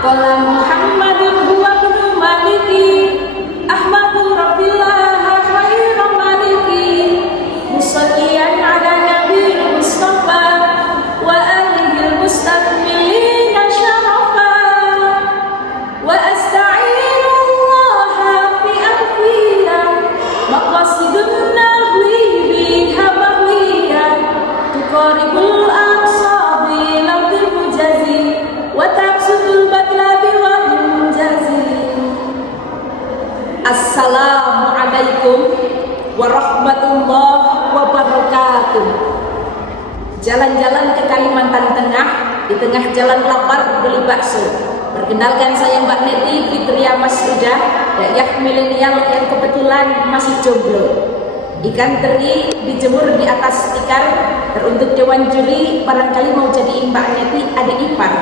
Qala Muhammadun huwa ibnu Maliki Ahmadu Rabbillah khairan maliki musalliyan ala Nabi Mustafa wa alihi mustakmilina syarafa wa asta'inullaha fi anfiyah maqasidun nahwi biha bahwiyah tuqaribul aqsabi lafdil mujazi wa tafsudul batlabi wal mujazi. Assalamualaikum warahmatullahi wabarakatuh. Jalan-jalan ke Kalimantan Tengah, di tengah jalan lapar beli bakso. Perkenalkan, saya Mbak Neti Fitria Masruda, dayak milenial yang kebetulan masih jomblo. Ikan teri dijemur di atas tikar, teruntuk dewan juri barangkali mau jadi Mbak Neti ada ipar.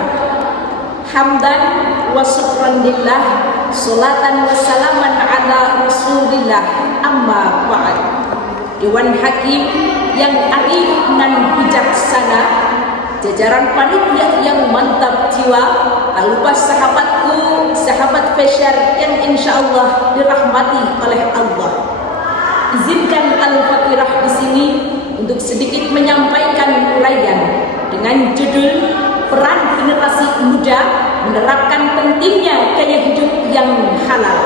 Hamdan wa syukran lillah, sholatan wa salaman ala rasulillah, amma ba'd. Dewan hakim yang arif dan bijaksana, jajaran panitia yang mantap jiwa, tak lupa sahabatku, sahabat Fesyar yang insya Allah dirahmati oleh Allah. Izinkan Al-Fatihah di sini untuk sedikit menyampaikan uraian dengan judul Peran Generasi Muda Menerapkan Pentingnya Gaya Hidup yang Halal.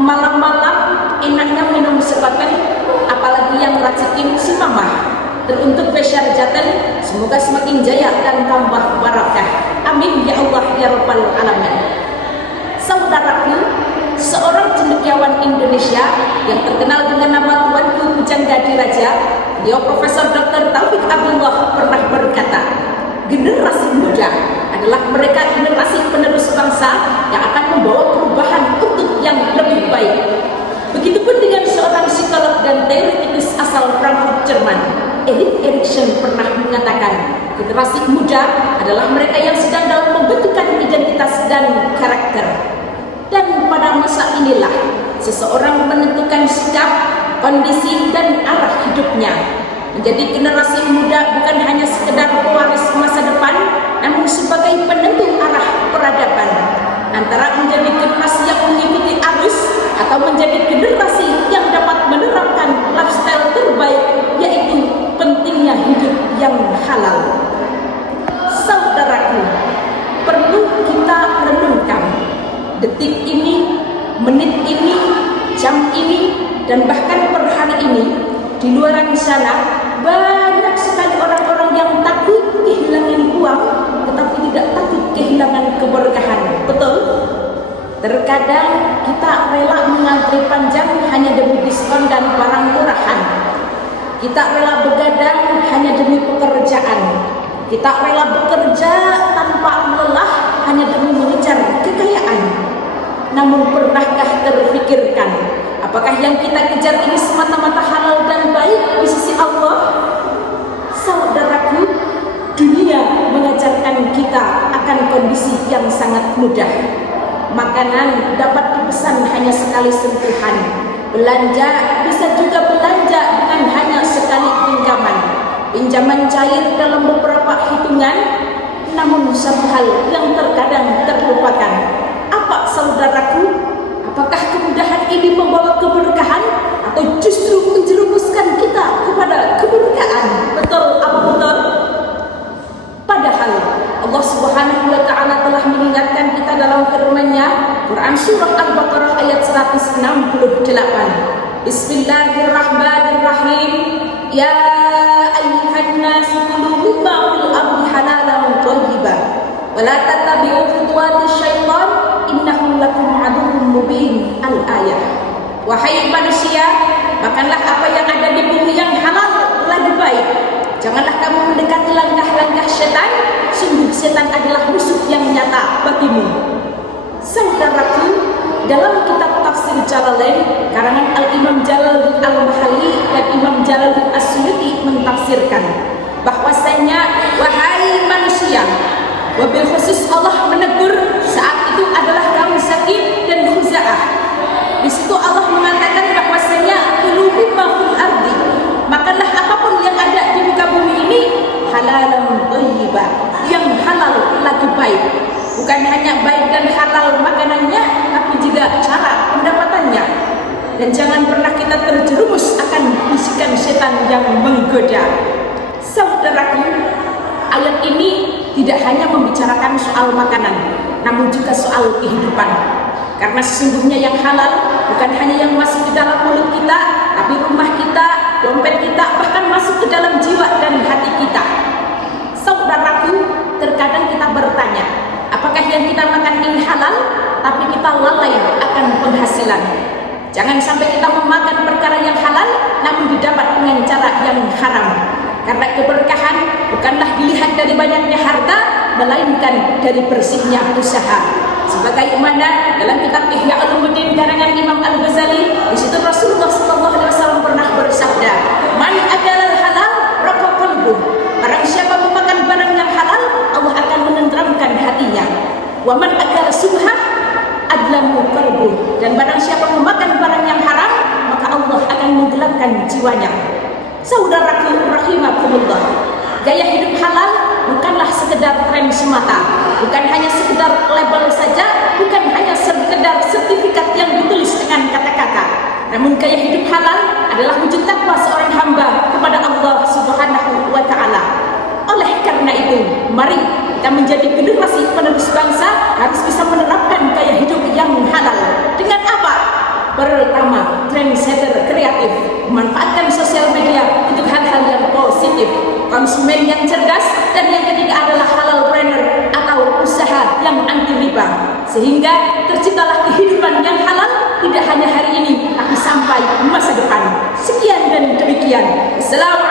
Malam-malam enaknya minum sebatang, apalagi yang racikin si mamah. Teruntuk Fesyar Jateng, semoga semakin jaya dan tambah barakah. Amin ya Allah ya Rabbal Alamin. Saudaraku, seorang cendekiawan Indonesia yang terkenal dengan nama Tuanku Pujangga Diraja, beliau Profesor Dr. Taufik Abdullah pernah berkata, generasi muda adalah mereka generasi penerus bangsa yang akan membawa perubahan untuk yang lebih baik. Begitupun dengan seorang psikolog dan teoretikus asal Frankfurt, Jerman, Erik Erikson pernah mengatakan, generasi muda adalah mereka yang sedang dalam pembentukan identitas dan karakter. Dan pada masa inilah seseorang menentukan sikap, kondisi, dan arah hidupnya. Menjadi generasi muda bukan hanya sekedar pewaris masa depan, namun sebagai penentu arah peradaban. Antara menjadi generasi yang mengikuti arus atau menjadi generasi yang dapat menerapkan lifestyle terbaik, yaitu pentingnya hidup yang halal. Saudaraku, perlu kita renungkan detik ini, menit ini, jam ini, dan bahkan per hari ini. Di luar sana banyak sekali orang-orang yang takut kehilangan uang, tetapi tidak takut kehilangan keberkahan. Betul? Terkadang kita rela mengantri panjang hanya demi diskon dan barang murahan. Kita rela begadang hanya demi pekerjaan. Kita rela bekerja tanpa lelah hanya demi mengejar kekayaan. Namun pernahkah terfikirkan, apakah yang kita kejar ini semata-mata halal dan baik di sisi Allah? Saudaraku, dunia mengajarkan kita akan kondisi yang sangat mudah. Makanan dapat dipesan hanya sekali sentuhan. Belanja bisa juga belanja dengan hanya sekali pinjaman. Pinjaman cair dalam beberapa hitungan, namun satu hal yang terkadang terlupakan. Apa saudaraku? Apakah kemudahan ini membawa keberkahan atau justru menjerumuskan kita kepada keberkahan? Betul apa betul? Padahal Allah Subhanahu wa taala telah mengingatkan kita dalam firman-Nya, Quran surah Al-Baqarah ayat 168. Bismillahirrahmanirrahim. Ya ayyuhan nasu kulu mimma fil ardi halalan thayyiban wa la tattabi'u khutuwatis syaitan innahu lakum aduwwun mubin. Al-ayah. Wahai manusia, makanlah apa yang ada di bumi yang halal lagi baik. Janganlah kamu mendekati langkah-langkah setan, sungguh setan adalah musuh yang nyata bagimu. Saudaraku, dalam kitab tafsir Jalalain karangan Al-Imam Jalaluddin Al-Mahalli dan Imam Jalaluddin As-Suyuti mentafsirkan bahwasanya wahai manusia, wabil khusus Allah menegur saat itu adalah kaum Sakif dan Khuza'ah. Di situ Allah mengatakan bahwasanya kulu mimma fil ardi, makanlah apapun yang ada di muka bumi ini halalan thayyiban, yang halal lagi baik. Bukan hanya hanya baik dan halal makanannya, tapi juga cara pendapatannya. Dan jangan pernah kita terjerumus akan bisikan setan yang menggoda. Saudaraku, ayat ini tidak hanya membicarakan soal makanan, namun juga soal kehidupan. Karena sesungguhnya yang halal bukan hanya yang masuk ke dalam mulut kita, tapi rumah kita, dompet kita, bahkan masuk ke dalam jiwa dan hati kita. Saudaraku, terkadang kita bertanya, apakah yang kita makan ini halal, tapi kita lalai akan penghasilan. Jangan sampai kita memakan perkara yang halal, namun didapat dengan cara yang haram. Karena keberkahan bukanlah dilihat dari banyaknya harta, melainkan dari bersihnya usaha. Sebagaimana dalam kitab Ihya Ulumuddin karangan Imam Al-Ghazali, di situ Rasulullah SAW pernah bersabda, "Man akalal halal raqa qalbuh." Barang siapa memakan barang yang halal, Allah akan menenteramkan hatinya. Wa man akala subhah adlamu qalbuh. Dan barang siapa memakan barang yang haram, maka Allah akan menggelapkan jiwanya. Saudaraku rahimakumullah, gaya hidup halal bukanlah sekedar tren semata, bukan hanya sekedar label saja, bukan hanya sekedar sertifikat yang ditulis dengan kata-kata. Namun gaya hidup halal adalah wujud takwa seorang hamba kepada Allah Subhanahu wa ta'ala. Oleh karena itu, mari kita menjadi generasi penerus bangsa harus bisa menerapkan gaya hidup yang halal. Dengan apa? Pertama, trendsetter kreatif, memanfaatkan sosial media untuk hal-hal yang positif, konsumen yang cerdas, dan yang ketiga adalah halal planner atau usaha yang anti riba, sehingga terciptalah kehidupan yang halal tidak hanya hari ini tapi sampai masa depan. Sekian dan demikian. Assalamualaikum.